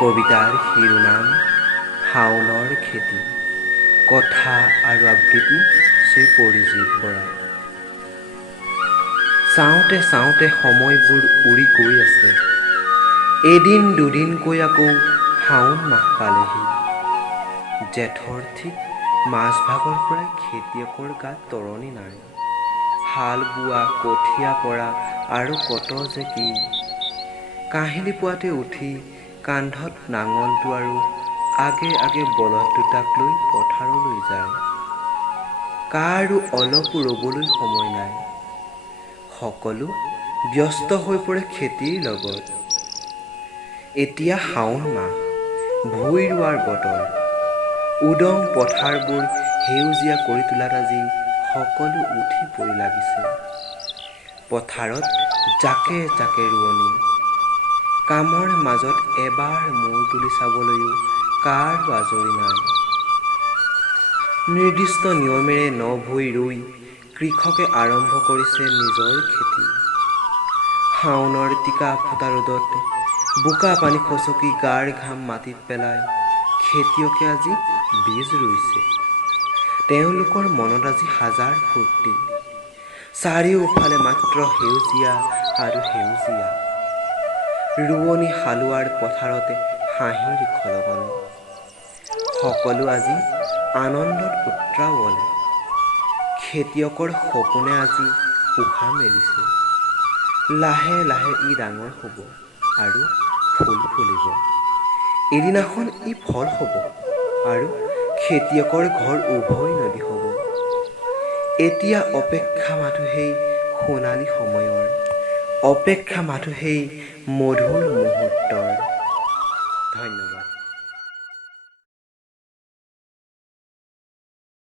কবিতাৰ শিৰোনাম শাওনৰ খেতি। কথা আৰু আবৃত্তি শ্ৰী পৰিজিত বৰা। চাওঁতে চাওঁতে সময়বোৰ উৰি গৈ আছে। এদিন দুদিনকৈ আকৌ শাওন মাহ পালেহি। জেঠৰ ঠিক মাজভাগৰ পৰাই খেতিয়কৰ গাত তৰণি নাই। হাল বোৱা, কঠীয়া পৰা আৰু কত যে কি। কাহিলি পুৱাতে উঠি কান্ধত নাঙলটো আৰু আগে আগে বলদ দুটাক লৈ পথাৰলৈ যায়। কাৰো অলপো ৰ'বলৈ সময় নাই। সকলো ব্যস্ত হৈ পৰে খেতিৰ লগত। এতিয়া শাওন মাহ, ভূঁই ৰোৱাৰ বতৰ। উদং পথাৰবোৰ সেউজীয়া কৰি তোলাত আজি সকলো উঠি পৰি লাগিছে। পথাৰত জাকে জাকে ৰোৱনী। কামৰ মাজত এবাৰ মূৰ তুলি চাবলৈও কাৰো আজৰি নাই। নিৰ্দিষ্ট নিয়মেৰে ন-ভূঁই ৰুই কৃষকে আৰম্ভ কৰিছে নিজৰ খেতি। শাওনৰ টিকা ফটা ৰ'দত বোকা পানী খচকি গাৰ ঘাম মাটিত পেলাই খেতিয়কে আজি বীজ ৰুইছে। তেওঁলোকৰ মনত আজি হাজাৰ ফূৰ্তি। চাৰিওফালে মাত্ৰ সেউজীয়া আৰু সেউজীয়া। ৰোৱনী হালোৱাৰ পথাৰতে হাঁহিৰ খলকনি। সকলো আজি আনন্দত উত্ৰাৱলে। খেতিয়কৰ সপোনে আজি উশাহ মেলিছে। লাহে লাহে ই ডাঙৰ হ'ব আৰু ফুল ফুলিব। এদিনাখন ই ফল হ'ব আৰু খেতিয়কৰ ঘৰ উভৈ নদী হ'ব। এতিয়া অপেক্ষা মাথো সেই সোণালী সময়ৰ, অপেক্ষা মাথো সেই মধুৰ মুহূৰ্ত।